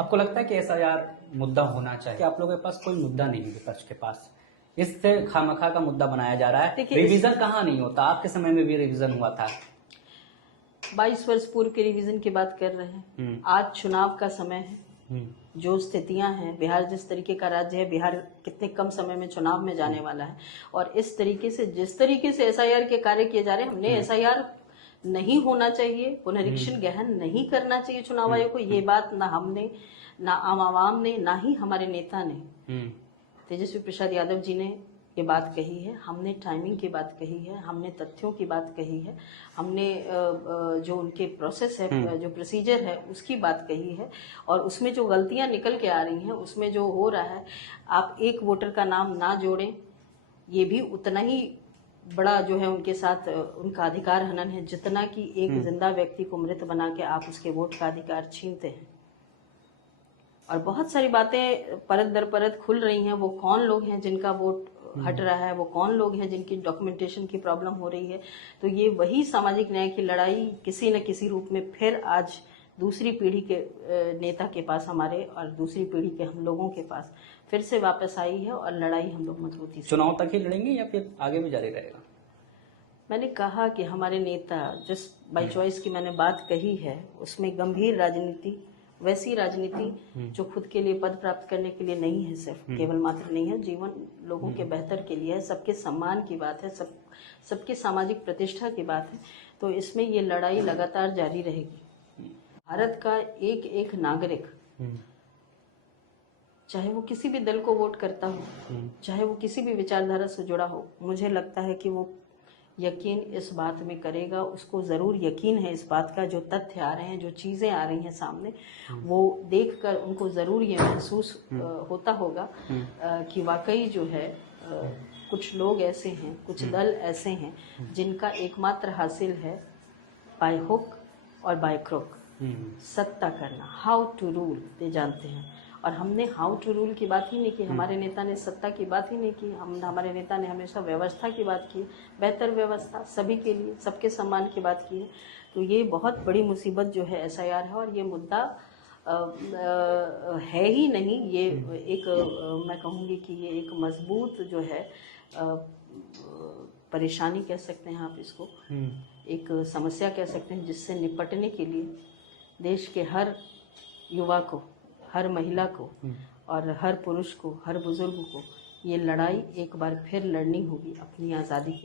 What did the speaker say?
आपको लगता है कि ऐसा यार मुद्दा होना चाहिए? आप लोगों के पास कोई मुद्दा नहीं है विपक्ष के पास, इससे खामखा का मुद्दा बनाया जा रहा है। रिवीजन कहाँ नहीं होता? आपके समय में भी रिवीजन हुआ था। 22 वर्ष पूर्व के रिवीजन की बात कर रहे हैं। आज चुनाव का समय है। जो स्थितियां हैं, बिहार जिस तरीके का राज्य है, बिहार कितने कम समय में चुनाव में जाने वाला है, और इस तरीके से जिस तरीके से एसआईआर के कार्य किए जा रहे हैं, हमने एसआईआर नहीं होना चाहिए, पुनरीक्षण गहन नहीं करना चाहिए चुनाव आयोग को। ये बात ना हमने, ना आम आवाम ने, ना ही हमारे नेता ने, तेजस्वी प्रसाद यादव जी ने ये बात कही है। हमने टाइमिंग की बात कही है, हमने तथ्यों की बात कही है, हमने जो उनके प्रोसेस है, जो प्रोसीजर है, उसकी बात कही है। और उसमें जो गलतियां निकल के आ रही हैं, उसमें जो हो रहा है, आप एक वोटर का नाम ना जोड़ें, ये भी उतना ही बड़ा जो है उनके साथ उनका अधिकार हनन है, जितना कि एक जिंदा व्यक्ति को मृत बना के आप उसके वोट का अधिकार छीनते हैं। और बहुत सारी बातें परत दर परत खुल रही हैं। वो कौन लोग हैं जिनका वोट हट रहा है, वो कौन लोग हैं जिनकी डॉक्यूमेंटेशन की प्रॉब्लम हो रही है। तो ये वही सामाजिक न्याय की लड़ाई किसी न किसी रूप में फिर आज दूसरी पीढ़ी के नेता के पास हमारे, और दूसरी पीढ़ी के हम लोगों के पास फिर से वापस आई है, और लड़ाई हम लोग मजबूती से चुनाव तक ही लड़ेंगे या फिर आगे भी जारी रहेगा? मैंने कहा कि हमारे नेता, जिस बाई चॉइस की मैंने बात कही है, उसमें गंभीर राजनीति, वैसी राजनीति जो खुद के लिए पद प्राप्त करने के लिए नहीं है, सिर्फ केवल मात्र नहीं है, जीवन लोगों के बेहतर के लिए है, सबके सम्मान की बात है, सबके सामाजिक प्रतिष्ठा की बात है। तो इसमें ये लड़ाई लगातार जारी रहेगी। भारत का एक एक नागरिक, चाहे वो किसी भी दल को वोट करता हो, चाहे वो किसी भी विचारधारा से जुड़ा हो, मुझे लगता है कि वो यकीन इस बात में करेगा, उसको ज़रूर यकीन है इस बात का, जो तथ्य आ रहे हैं, जो चीज़ें आ रही हैं सामने, वो देखकर उनको ज़रूर ये महसूस होता होगा कि वाकई जो है कुछ लोग ऐसे हैं, कुछ दल ऐसे हैं जिनका एकमात्र हासिल है बाय हुक और बाय क्रुक सत्ता करना, हाउ टू रूल ते जानते हैं। और हमने हाउ टू रूल की बात ही नहीं की, हमारे नेता ने सत्ता की बात ही नहीं की। हमारे नेता ने हमेशा व्यवस्था की बात की, बेहतर व्यवस्था सभी के लिए, सबके सम्मान की बात की है। तो ये बहुत बड़ी मुसीबत जो है एसआईआर है, और ये मुद्दा है ही नहीं, ये एक मैं कहूँगी कि ये एक मजबूत जो है परेशानी कह सकते हैं आप इसको, एक समस्या कह सकते हैं, जिससे निपटने के लिए देश के हर युवा को, हर महिला को और हर पुरुष को, हर बुजुर्ग को ये लड़ाई एक बार फिर लड़नी होगी अपनी आज़ादी के